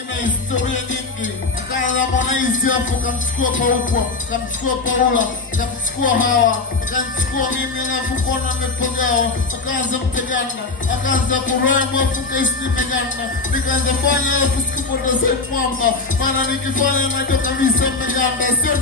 ina historia nyingi. Akaanza Mwanaisi hapo, kamchukua Paukwa, kamchukua Paula, kamchukua Hawa, kamchukua mimi na Fukona Mepogao, akaanza Mteganda, akaanza kurema Fuka Isni Meganda, nikaanza fanya fusikupoteza mwamba, maana nikifanya najua kabisa Meganda, sio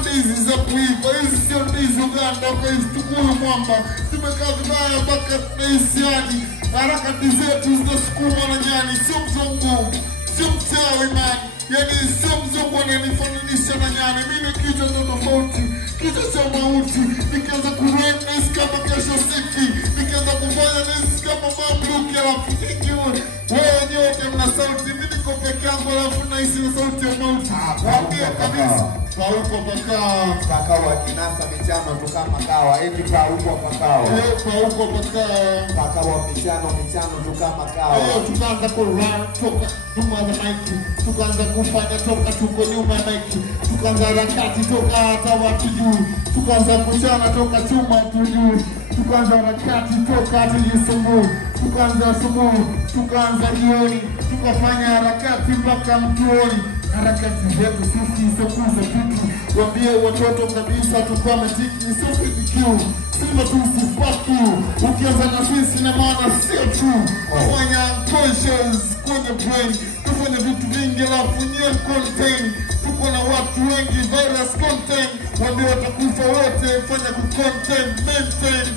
ndizi za kuiva, hizi sio ndizi Uganda, kwa hizi tukulu mwamba, tumekaa vibaya mpaka tunaisiani, harakati zetu zinasukuma na nyani, sio mzungu, sio mchawi man, yani sio mzungu ananifananisha na nyani, mimi kichwa za tofauti, kichwa cha mauti, nikianza kurema nisi kama kesho sifi, nikianza kufanya nisi kama mamluki, alafu nikiwe, wewe nyote mna sauti, mimi niko peke yangu, alafu naisi na sauti ya mauti, wambia kabisa. Pauko Pakao. Pakao akinasa michano tukama kawa. Eti Pauko Pakao. Pauko Pakao. Pakao michano tukama kawa. Tukaanza kurun toka nyuma ya maiki. Tukaanza kufanya toka tuko nyuma ya maiki. Tukaanza harakati toka hata watu juu. Tukaanza kuchana toka chuma tujuu. Tukaanza harakati toka tujisumbuu. Tukaanza asubuhi, tukaanza jioni. Tukafanya harakati mpaka mtuoni. Harakati zetu sisi isokuza kitu. Wambie watoto kabisa tukame tiki. Sio PDQ, sima tu fuck you. Ukianza na sisi na maana sio true. Kufanya unconscious kwenye brain. Tufanya vitu vingi alafu nye contain. Tuko na watu wengi virus contain. Wambie watakufa wote, fanya kucontain, maintain.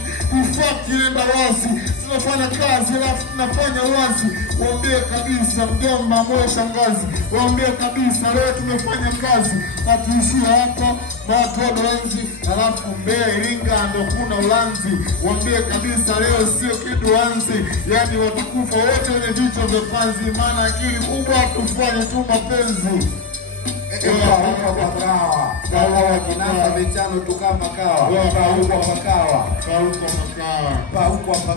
Ufaki nenda wazi. Tunafanya kazi alafu tunafanya wazi. Wambie kabisa mjomba moyo shangazi. Wambie kabisa leo tumefanya kazi. Na tuishia hapa na watu wadoenzi. Alafu Mbeya Iringa ndo kuna Ulanzi. Wambie kabisa leo sio kitu anzi. Yani watakufa wote wenye vichwa vya panzi. Maana akili kubwa tufanye tu mapenzi. Pauko Pakao. Pakao akinasa michano tukama kawa. Pauko Pakao. Pauko Pakao. Pauko Pakao.